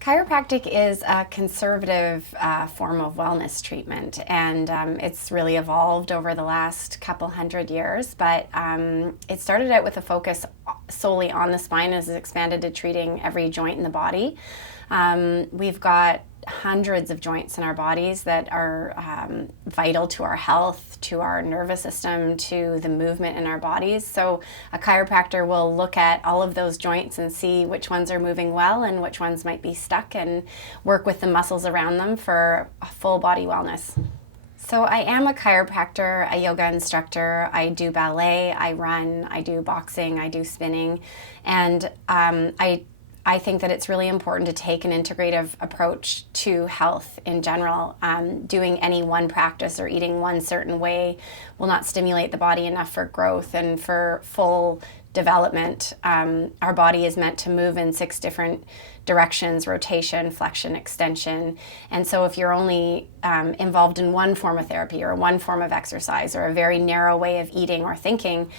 Chiropractic is a conservative form of wellness treatment, and it's really evolved over the last couple hundred years. But it started out with a focus solely on the spine, as it's expanded to treating every joint in the body. We've got hundreds of joints in our bodies that are vital to our health, to our nervous system, to the movement in our bodies. So a chiropractor will look at all of those joints and see which ones are moving well and which ones might be stuck, and work with the muscles around them for a full body wellness. So I am a chiropractor, a yoga instructor. I do ballet, I run, I do boxing, I do spinning, and I think that it's really important to take an integrative approach to health in general. Doing any one practice or eating one certain way will not stimulate the body enough for growth and for full development. Our body is meant to move in 6 different directions: rotation, flexion, extension. And so if you're only involved in one form of therapy or one form of exercise or a very narrow way of eating or thinking,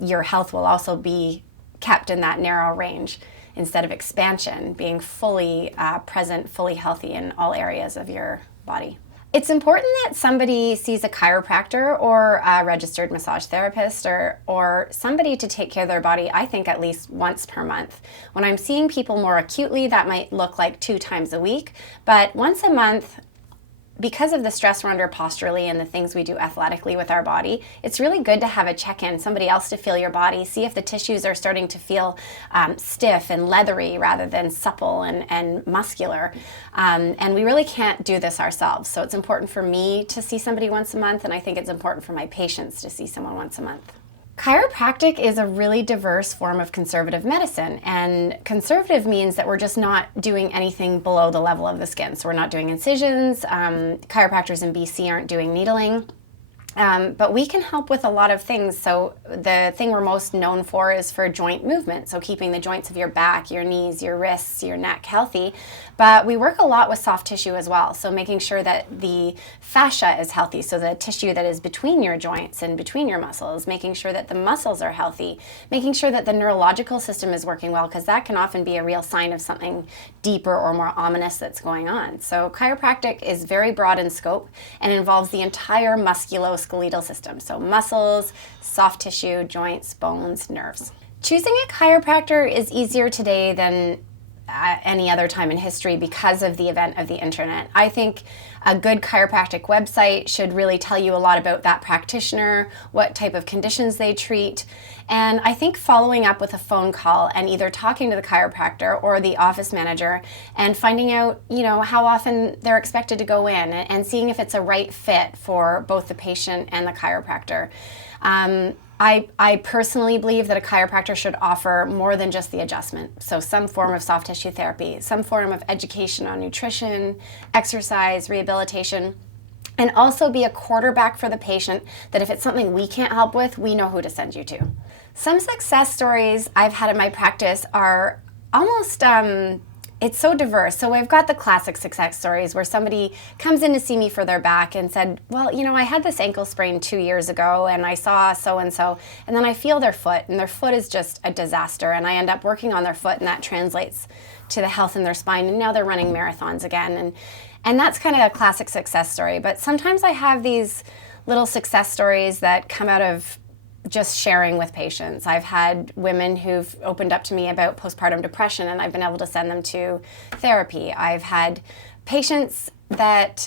your health will also be kept in that narrow range, instead of expansion, being fully present, fully healthy in all areas of your body. It's important that somebody sees a chiropractor or a registered massage therapist or somebody to take care of their body, I think at least once per month. When I'm seeing people more acutely, that might look like 2 times a week, but once a month, because of the stress we're under posturally and the things we do athletically with our body, it's really good to have a check-in, somebody else to feel your body, see if the tissues are starting to feel stiff and leathery rather than supple and muscular. And we really can't do this ourselves. So it's important for me to see somebody once a month, and I think it's important for my patients to see someone once a month. Chiropractic is a really diverse form of conservative medicine, and conservative means that we're just not doing anything below the level of the skin. So we're not doing incisions. Chiropractors in BC aren't doing needling. But we can help with a lot of things. So the thing we're most known for is for joint movement, so keeping the joints of your back, your knees, your wrists, your neck healthy. But we work a lot with soft tissue as well, so making sure that the fascia is healthy, so the tissue that is between your joints and between your muscles, making sure that the muscles are healthy, making sure that the neurological system is working well, because that can often be a real sign of something deeper or more ominous that's going on. So chiropractic is very broad in scope and involves the entire musculoskeletal system, so muscles, soft tissue, joints, bones, nerves. Choosing a chiropractor is easier today than any other time in history because of the event of the internet. I think a good chiropractic website should really tell you a lot about that practitioner, what type of conditions they treat. And I think following up with a phone call and either talking to the chiropractor or the office manager and finding out, how often they're expected to go in, and seeing if it's a right fit for both the patient and the chiropractor. I personally believe that a chiropractor should offer more than just the adjustment. So some form of soft tissue therapy, some form of education on nutrition, exercise, rehabilitation, and also be a quarterback for the patient, that if it's something we can't help with, we know who to send you to. Some success stories I've had in my practice are almost, it's so diverse. So we've got the classic success stories where somebody comes in to see me for their back and said, well, I had this ankle sprain 2 years ago and I saw so-and-so, and then I feel their foot, and their foot is just a disaster, and I end up working on their foot, and that translates to the health in their spine, and now they're running marathons again. And that's kind of a classic success story. But sometimes I have these little success stories that come out of just sharing with patients. I've had women who've opened up to me about postpartum depression, and I've been able to send them to therapy. I've had patients that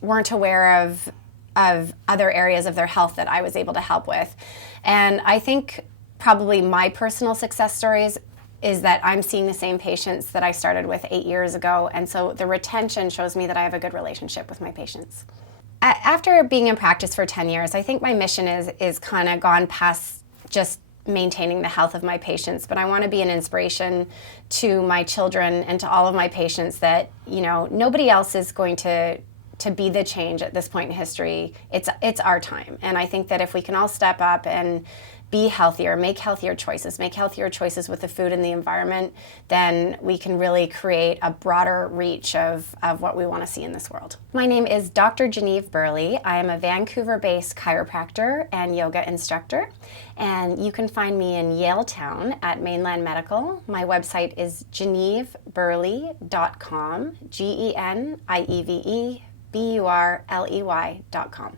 weren't aware of other areas of their health that I was able to help with. And I think probably my personal success stories is that I'm seeing the same patients that I started with 8 years ago, and so the retention shows me that I have a good relationship with my patients. After being in practice for 10 years, I think my mission is kind of gone past just maintaining the health of my patients, but I want to be an inspiration to my children and to all of my patients that, nobody else is going to be the change at this point in history. It's our time. And I think that if we can all step up and be healthier, make healthier choices with the food and the environment, then we can really create a broader reach of what we want to see in this world. My name is Dr. Genieve Burley. I am a Vancouver-based chiropractor and yoga instructor, and you can find me in Yaletown at Mainland Medical. My website is genieveburley.com, GenieveBurley.com.